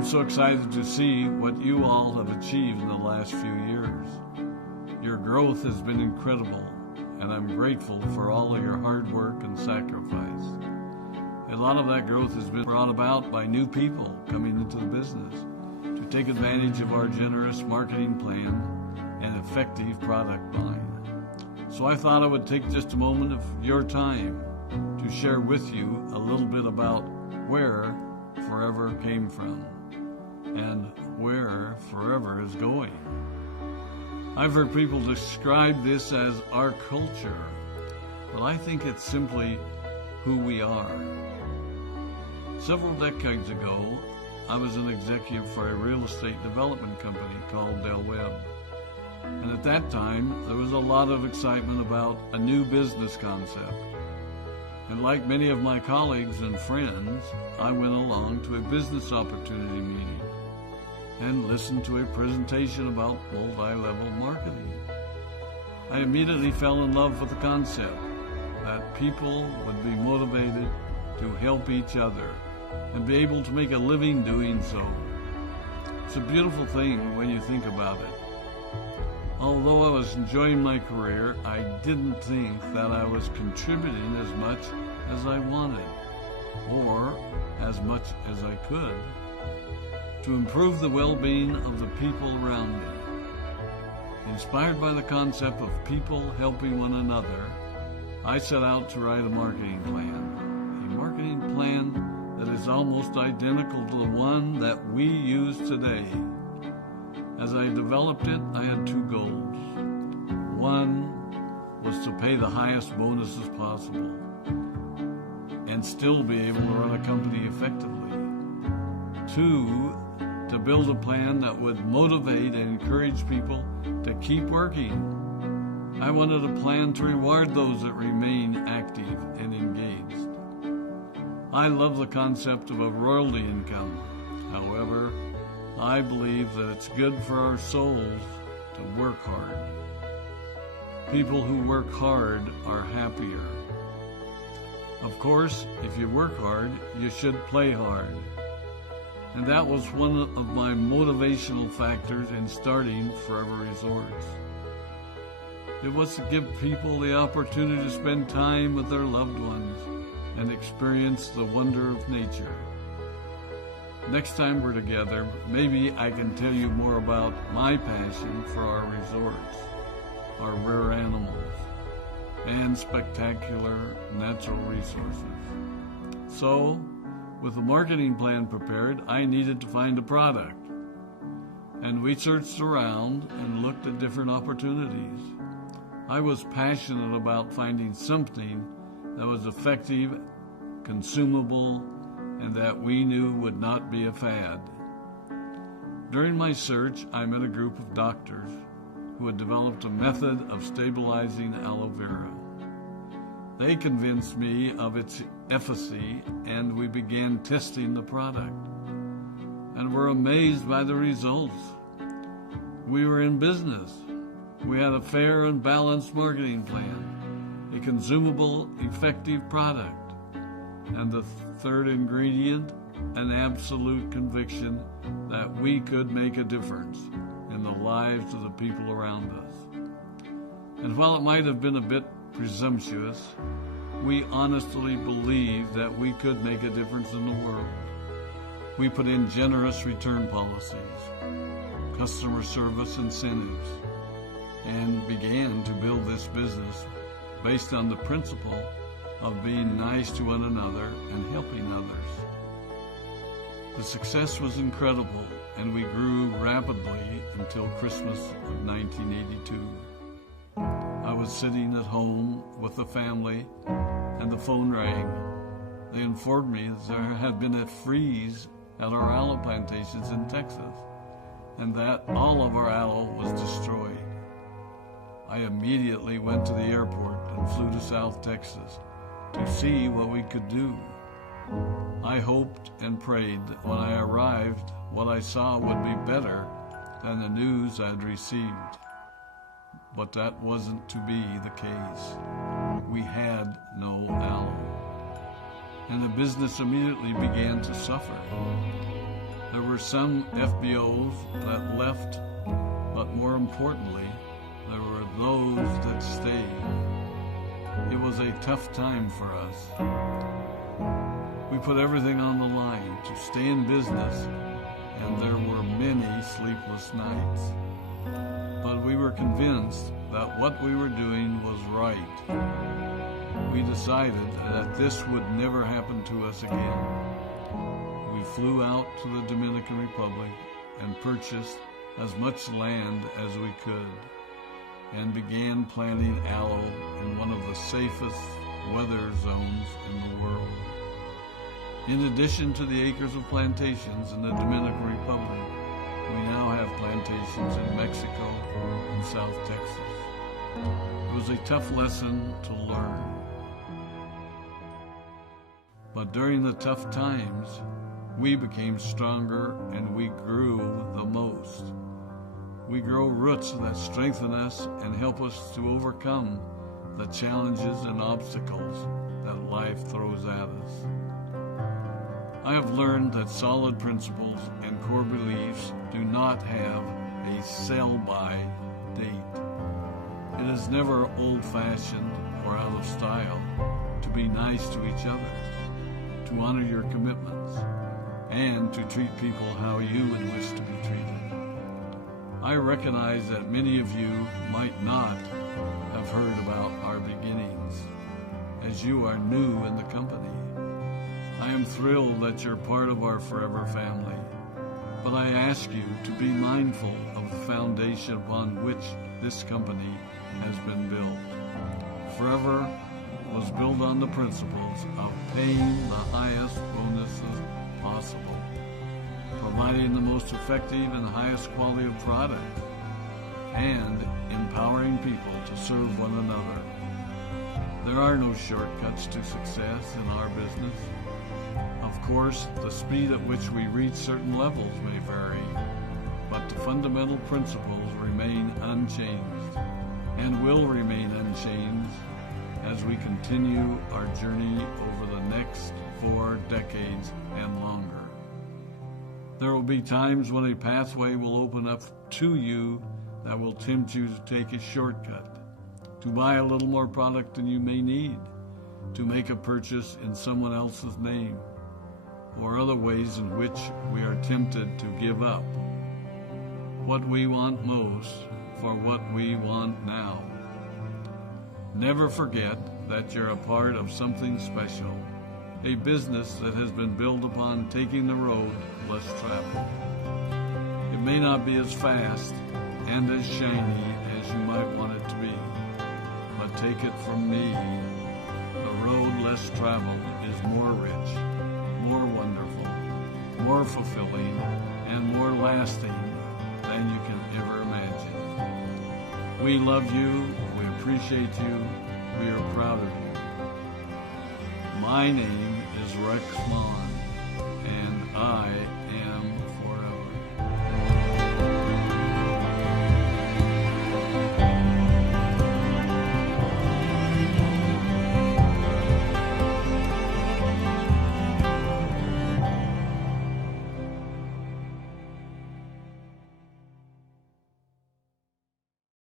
I'm so excited to see what you all have achieved in the last few years. Your growth has been incredible, and I'm grateful for all of your hard work and sacrifice. A lot of that growth has been brought about by new people coming into the business to take advantage of our generous marketing plan and effective product line. So I thought I would take just a moment of your time to share with you a little bit about where Forever came from and where Forever is going. I've heard people describe this as our culture, but I think it's simply who we are. Several decades ago, I was an executive for a real estate development company called Del Webb. And at that time, there was a lot of excitement about a new business concept. And like many of my colleagues and friends, I went along to a business opportunity meeting and listened to a presentation about multi-level marketing. I immediately fell in love with the concept that people would be motivated to help each other and be able to make a living doing so. It's a beautiful thing when you think about it. Although I was enjoying my career, I didn't think that I was contributing as much as I wanted, or as much as I could, to improve the well-being of the people around me. Inspired by the concept of people helping one another, I set out to write a marketing plan that is almost identical to the one that we use today. As I developed it, I had two goals. One was to pay the highest bonuses possible and still be able to run a company effectively. Two, to build a plan that would motivate and encourage people to keep working. I wanted a plan to reward those that remain active and engaged. I love the concept of a royalty income. However, I believe that it's good for our souls to work hard. People who work hard are happier. Of course, if you work hard, you should play hard. And that was one of my motivational factors in starting Forever Resorts. It was to give people the opportunity to spend time with their loved ones and experience the wonder of nature. Next time we're together, maybe I can tell you more about my passion for our resorts, our rare animals, and spectacular natural resources. So, with the marketing plan prepared, I needed to find a product. And we searched around and looked at different opportunities. I was passionate about finding something that was effective, consumable, and that we knew would not be a fad. During my search, I met a group of doctors who had developed a method of stabilizing aloe vera. They convinced me of its efficacy, and we began testing the product, and were amazed by the results. We were in business. We had a fair and balanced marketing plan, a consumable, effective product, and the third ingredient, an absolute conviction that we could make a difference in the lives of the people around us. And while it might have been a bit presumptuous, we honestly believed that we could make a difference in the world. We put in generous return policies, customer service incentives, and began to build this business based on the principle of being nice to one another and helping others. The success was incredible, and we grew rapidly until Christmas of 1982. I was sitting at home with the family, and the phone rang. They informed me that there had been a freeze at our aloe plantations in Texas, and that all of our aloe was destroyed. I immediately went to the airport and flew to South Texas to see what we could do. I hoped and prayed that when I arrived, what I saw would be better than the news I'd received. But that wasn't to be the case. We had no aloe, and the business immediately began to suffer. There were some FBOs that left, but more importantly, there were those that stayed. It was a tough time for us. We put everything on the line to stay in business, and there were many sleepless nights. But we were convinced that what we were doing was right. We decided that this would never happen to us again. We flew out to the Dominican Republic and purchased as much land as we could and began planting aloe in one of the safest weather zones in the world. In addition to the acres of plantations in the Dominican Republic, we now have plantations in Mexico and South Texas. It was a tough lesson to learn. But during the tough times, we became stronger and we grew the most. We grow roots that strengthen us and help us to overcome the challenges and obstacles that life throws at us. I have learned that solid principles and core beliefs do not have a sell-by date. It is never old-fashioned or out of style to be nice to each other, to honor your commitments, and to treat people how you would wish to be treated. I recognize that many of you might not have heard about our beginnings, as you are new in the company. I am thrilled that you're part of our forever family, but I ask you to be mindful of the foundation upon which this company has been built. Forever was built on the principles of paying the highest bonuses possible, providing the most effective and highest quality of product, and empowering people to serve one another. There are no shortcuts to success in our business. Of course, the speed at which we reach certain levels may vary, but the fundamental principles remain unchanged and will remain unchanged as we continue our journey over the next 4 decades and longer. There will be times when a pathway will open up to you that will tempt you to take a shortcut, to buy a little more product than you may need, to make a purchase in someone else's name, or other ways in which we are tempted to give up what we want most for what we want now. Never forget that you're a part of something special, a business that has been built upon taking the road less traveled. It may not be as fast and as shiny as you might want it to be, but take it from me, the road less traveled is more rich, more wonderful, more fulfilling, and more lasting than you can ever imagine. We love you, we appreciate you, we are proud of you. My name is Rex Mon, and I